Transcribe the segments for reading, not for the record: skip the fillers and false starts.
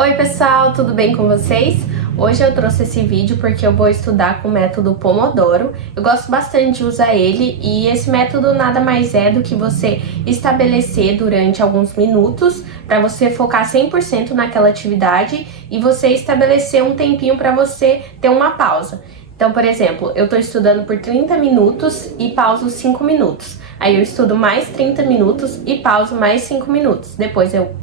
Oi pessoal, tudo bem com vocês? Hoje eu trouxe esse vídeo porque eu vou estudar com o método Pomodoro. Eu gosto bastante de usar ele e esse método nada mais é do que você estabelecer durante alguns minutos para você focar 100% naquela atividade e você estabelecer um tempinho para você ter uma pausa. Então, por exemplo, eu estou estudando por 30 minutos e pauso 5 minutos. Aí eu estudo mais 30 minutos e pauso mais 5 minutos. Depois eu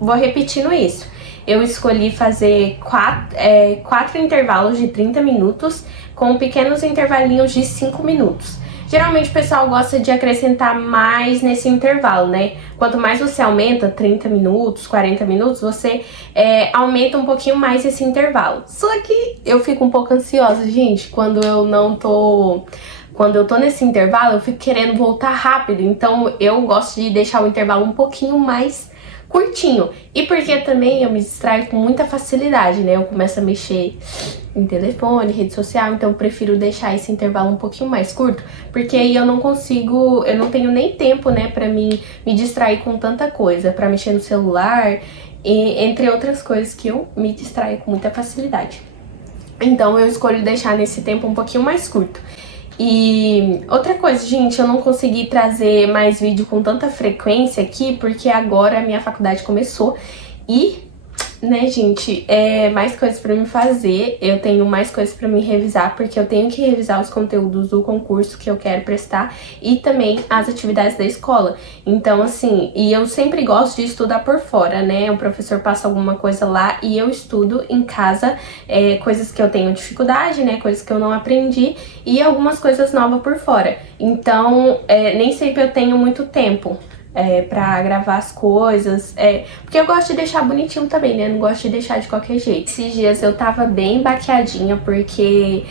vou repetindo isso. Eu escolhi fazer quatro intervalos de 30 minutos com pequenos intervalinhos de 5 minutos. Geralmente o pessoal gosta de acrescentar mais nesse intervalo, né? Quanto mais você aumenta, 30 minutos, 40 minutos, você aumenta um pouquinho mais esse intervalo. Só que eu fico um pouco ansiosa, gente, quando eu tô nesse intervalo, eu fico querendo voltar rápido. Então eu gosto de deixar o intervalo um pouquinho mais curtinho. E porque também eu me distraio com muita facilidade, né? Eu começo a mexer em telefone, rede social, então eu prefiro deixar esse intervalo um pouquinho mais curto, porque aí eu não tenho nem tempo, né, pra me distrair com tanta coisa, pra mexer no celular, entre outras coisas que eu me distraio com muita facilidade. Então eu escolho deixar nesse tempo um pouquinho mais curto. E outra coisa, gente, eu não consegui trazer mais vídeo com tanta frequência aqui, porque agora a minha faculdade começou e, né, gente, mais coisas pra me fazer, eu tenho mais coisas pra me revisar, porque eu tenho que revisar os conteúdos do concurso que eu quero prestar e também as atividades da escola. Então, assim, e eu sempre gosto de estudar por fora, né? O professor passa alguma coisa lá e eu estudo em casa, coisas que eu tenho dificuldade, né? Coisas que eu não aprendi e algumas coisas novas por fora. Então, nem sempre eu tenho muito tempo pra gravar as coisas, porque eu gosto de deixar bonitinho também, né? Não gosto de deixar de qualquer jeito. Esses dias eu tava bem baqueadinha porque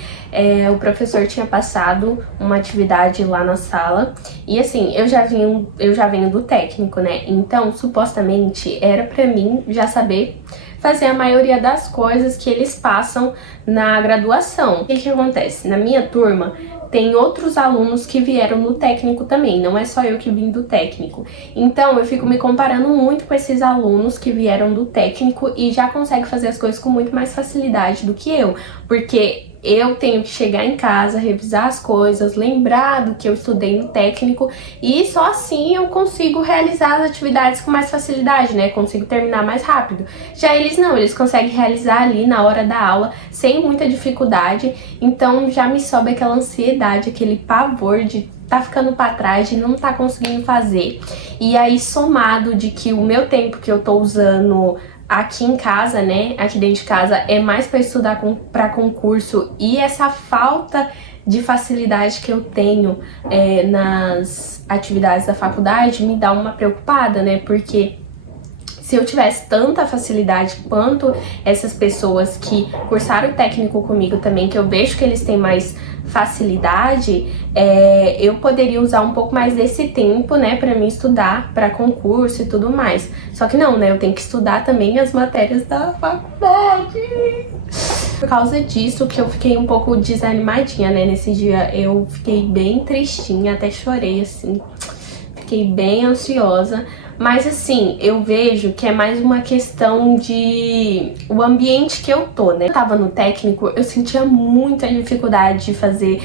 o professor tinha passado uma atividade lá na sala e assim, eu já venho do técnico, né? Então, supostamente, era pra mim já saber fazer a maioria das coisas que eles passam na graduação. O que acontece? Na minha turma, tem outros alunos que vieram no técnico também, não é só eu que vim do técnico. Então eu fico me comparando muito com esses alunos que vieram do técnico e já conseguem fazer as coisas com muito mais facilidade do que eu, porque eu tenho que chegar em casa, revisar as coisas, lembrar do que eu estudei no técnico e só assim eu consigo realizar as atividades com mais facilidade, né? Consigo terminar mais rápido. Já eles não, eles conseguem realizar ali na hora da aula sem muita dificuldade, então já me sobe aquela ansiedade, aquele pavor de tá ficando pra trás, de não tá conseguindo fazer. E aí, somado de que o meu tempo que eu tô usando aqui em casa, né, aqui dentro de casa, é mais para estudar para concurso e essa falta de facilidade que eu tenho nas atividades da faculdade me dá uma preocupada, né, porque se eu tivesse tanta facilidade quanto essas pessoas que cursaram o técnico comigo também, que eu vejo que eles têm mais facilidade, eu poderia usar um pouco mais desse tempo, né, pra mim estudar para concurso e tudo mais. Só que não, né, eu tenho que estudar também as matérias da faculdade. Por causa disso que eu fiquei um pouco desanimadinha, né, nesse dia eu fiquei bem tristinha, até chorei, assim, fiquei bem ansiosa. Mas assim, eu vejo que é mais uma questão de o ambiente que eu tô, né? Eu tava no técnico, eu sentia muita dificuldade de fazer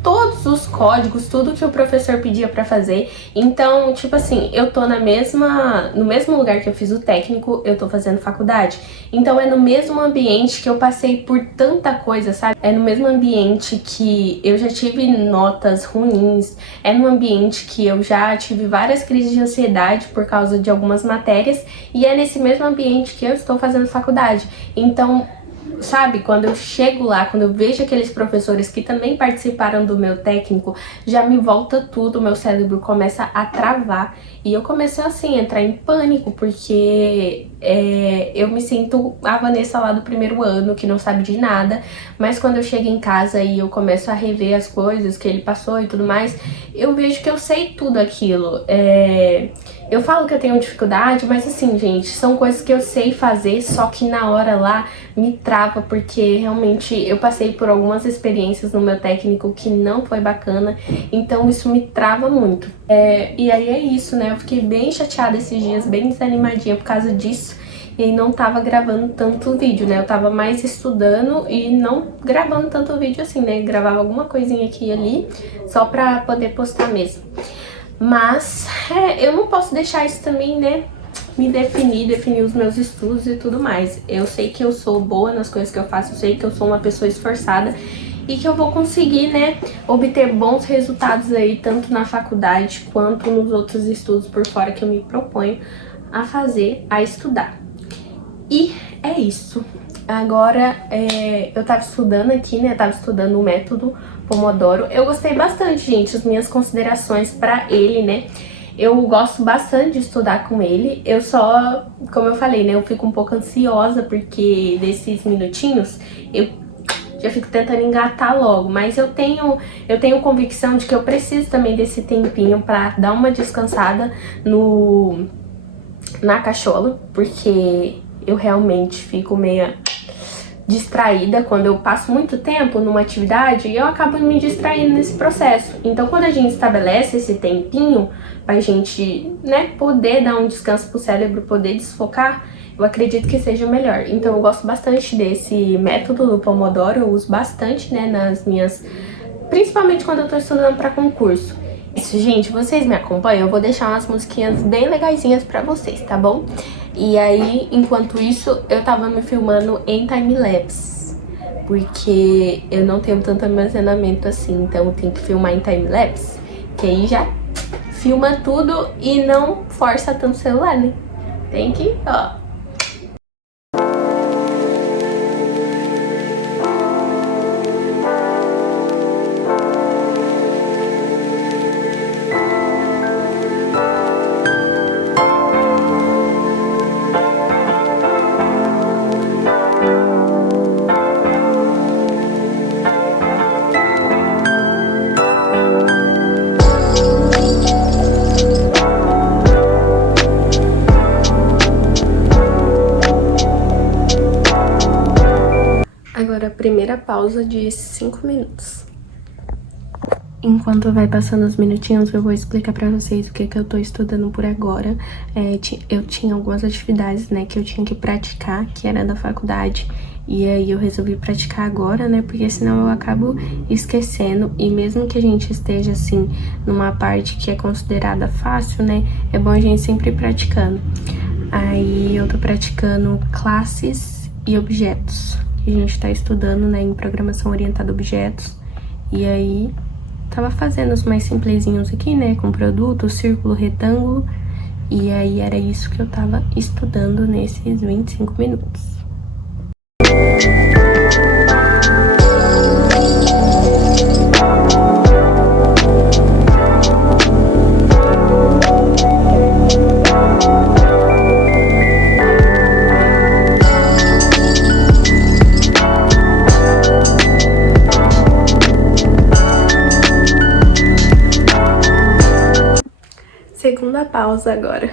todos os códigos, tudo que o professor pedia pra fazer. Então, tipo assim, eu tô no mesmo lugar que eu fiz o técnico, eu tô fazendo faculdade. Então é no mesmo ambiente que eu passei por tanta coisa, sabe? É no mesmo ambiente que eu já tive notas ruins, é no ambiente que eu já tive várias crises de ansiedade por causa de algumas matérias, e é nesse mesmo ambiente que eu estou fazendo faculdade. Então, sabe, quando eu chego lá, quando eu vejo aqueles professores que também participaram do meu técnico, já me volta tudo, meu cérebro começa a travar e eu começo assim a entrar em pânico, porque eu me sinto a Vanessa lá do primeiro ano, que não sabe de nada, mas quando eu chego em casa e eu começo a rever as coisas que ele passou e tudo mais, eu vejo que eu sei tudo aquilo. Eu falo que eu tenho dificuldade, mas assim, gente, são coisas que eu sei fazer, só que na hora lá me trava, porque realmente eu passei por algumas experiências no meu técnico que não foi bacana, então isso me trava muito. E aí é isso, né? Eu fiquei bem chateada esses dias, bem desanimadinha por causa disso. e aí não tava gravando tanto vídeo, né? Eu tava mais estudando e não gravando tanto vídeo assim, né? Gravava alguma coisinha aqui e ali, só pra poder postar mesmo. Mas eu não posso deixar isso também, né, me definir os meus estudos e tudo mais. Eu sei que eu sou boa nas coisas que eu faço, eu sei que eu sou uma pessoa esforçada e que eu vou conseguir, né, obter bons resultados aí, tanto na faculdade quanto nos outros estudos por fora que eu me proponho a fazer, a estudar. E é isso. Agora, eu tava estudando aqui, né, tava estudando o método Pomodoro. Eu gostei bastante, gente, as minhas considerações pra ele, né. Eu gosto bastante de estudar com ele, eu só, como eu falei, né, eu fico um pouco ansiosa porque desses minutinhos eu já fico tentando engatar logo, mas eu tenho convicção de que eu preciso também desse tempinho pra dar uma descansada na cachola, porque eu realmente fico meio distraída quando eu passo muito tempo numa atividade e eu acabo me distraindo nesse processo. Então, quando a gente estabelece esse tempinho pra gente, né, poder dar um descanso pro cérebro, poder desfocar, eu acredito que seja melhor. Então, eu gosto bastante desse método do Pomodoro, eu uso bastante, né, nas minhas... principalmente quando eu tô estudando pra concurso. Isso, gente, vocês me acompanham? Eu vou deixar umas musiquinhas bem legaisinhas pra vocês, tá bom? E aí, enquanto isso, eu tava me filmando em time-lapse, porque eu não tenho tanto armazenamento assim, então eu tenho que filmar em time-lapse, que aí já filma tudo e não força tanto o celular, né? Tem que, ó... Agora, a primeira pausa de 5 minutos. Enquanto vai passando os minutinhos, eu vou explicar pra vocês o que eu tô estudando por agora. Eu tinha algumas atividades, né, que eu tinha que praticar, que era da faculdade. E aí eu resolvi praticar agora, né, porque senão eu acabo esquecendo. E mesmo que a gente esteja, assim, numa parte que é considerada fácil, né, é bom a gente sempre ir praticando. Aí eu tô praticando classes e objetos. A gente tá estudando, né, em programação orientada a objetos. E aí, tava fazendo os mais simplesinhos aqui, né, com produto, círculo, retângulo. E aí, era isso que eu tava estudando nesses 25 minutos. Segunda pausa agora.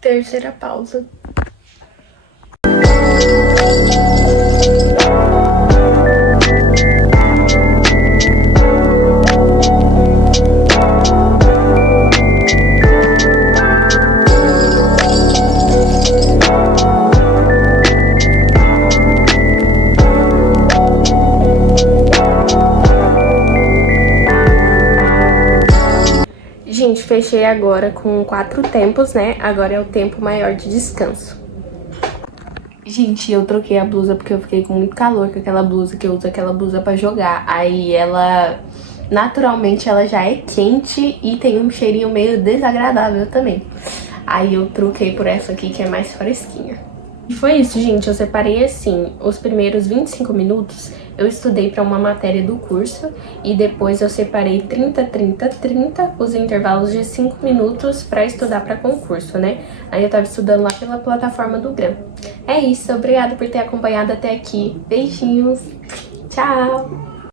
Terceira pausa. Gente, fechei agora com 4 tempos, né? Agora é o tempo maior de descanso. Gente, eu troquei a blusa porque eu fiquei com muito calor com aquela blusa, que eu uso aquela blusa pra jogar. Aí ela, naturalmente, ela já é quente e tem um cheirinho meio desagradável também. Aí eu troquei por essa aqui, que é mais fresquinha. E foi isso, gente. Eu separei assim, os primeiros 25 minutos eu estudei para uma matéria do curso e depois eu separei 30, 30, 30, os intervalos de 5 minutos para estudar para concurso, né? Aí eu tava estudando lá pela plataforma do Gram. É isso, obrigada por ter acompanhado até aqui. Beijinhos, tchau!